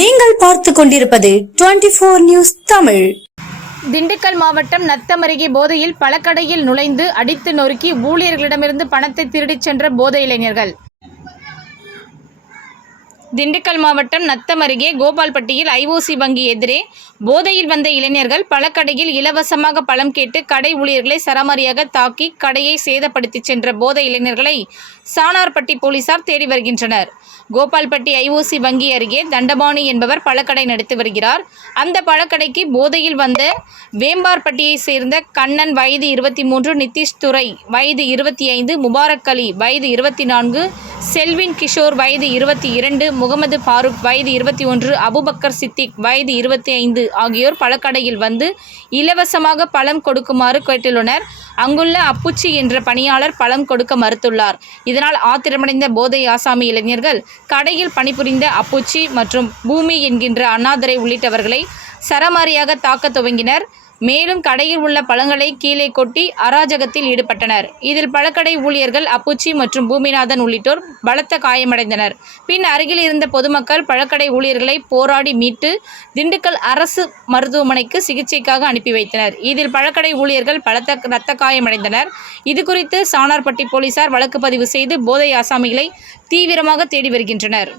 நீங்கள் பார்த்துக் கொண்டிருப்பது 24 நியூஸ் தமிழ். திண்டுக்கல் மாவட்டம் நத்தம் அருகே போதையில் பழக்கடையில் நுழைந்து அடித்து நொறுக்கி ஊழியர்களிடமிருந்து பணத்தை திருடிச் சென்ற போதை இளைஞர்கள். திண்டுக்கல் மாவட்டம் நத்தம் அருகே கோபால்பட்டியில் IOC வங்கி எதிரே போதையில் வந்த இளைஞர்கள் பழக்கடையில் இலவசமாக பழம் கேட்டு கடை ஊழியர்களை சரமாரியாக தாக்கி கடையை சேதப்படுத்தி சென்ற போதை இளைஞர்களை சானார்பட்டி போலீசார் தேடி வருகின்றனர். கோபால்பட்டி IOC வங்கி அருகே தண்டபாணி என்பவர் பழக்கடை நடத்தி வருகிறார். அந்த பழக்கடைக்கு போதையில் வந்த வேம்பார்பட்டியை சேர்ந்த கண்ணன் வயது 23, நிதிஷ் துரை வயது 25, முபாரக் அலி வயது 24, செல்வின் கிஷோர் வயது 22, முகமது ஃபாரூக் வயது 21, அபுபக்கர் சித்திக் வயது 25 ஆகியோர் பழக்கடையில் வந்து இலவசமாக பழம் கொடுக்குமாறு கேட்டுள்ளனர். அங்குள்ள அப்புச்சி என்ற பணியாளர் பழம் கொடுக்க மறுத்துள்ளார். இதனால் ஆத்திரமடைந்த போதை ஆசாமி இளைஞர்கள் கடையில் பணிபுரிந்த அப்புச்சி மற்றும் பூமி என்கின்ற அண்ணாதுரை உள்ளிட்டவர்களை சரமாரியாக தாக்க துவங்கினர். மேலும் கடையில் உள்ள பழங்களை கீழே கொட்டி அராஜகத்தில் ஈடுபட்டனர். இதில் பழக்கடை ஊழியர்கள் அப்புச்சி மற்றும் பூமிநாதன் உள்ளிட்டோர் பலத்த காயமடைந்தனர். பின் அருகில் இருந்த பொதுமக்கள் பழக்கடை ஊழியர்களை போராடி மீட்டு திண்டுக்கல் அரசு மருத்துவமனைக்கு சிகிச்சைக்காக அனுப்பி வைத்தனர். இதில் பழக்கடை ஊழியர்கள் பலத்த இரத்த காயமடைந்தனர். இதுகுறித்து சானார்பட்டி போலீசார் வழக்கு பதிவு செய்து போதை ஆசாமிகளை தீவிரமாக தேடி வருகின்றனர்.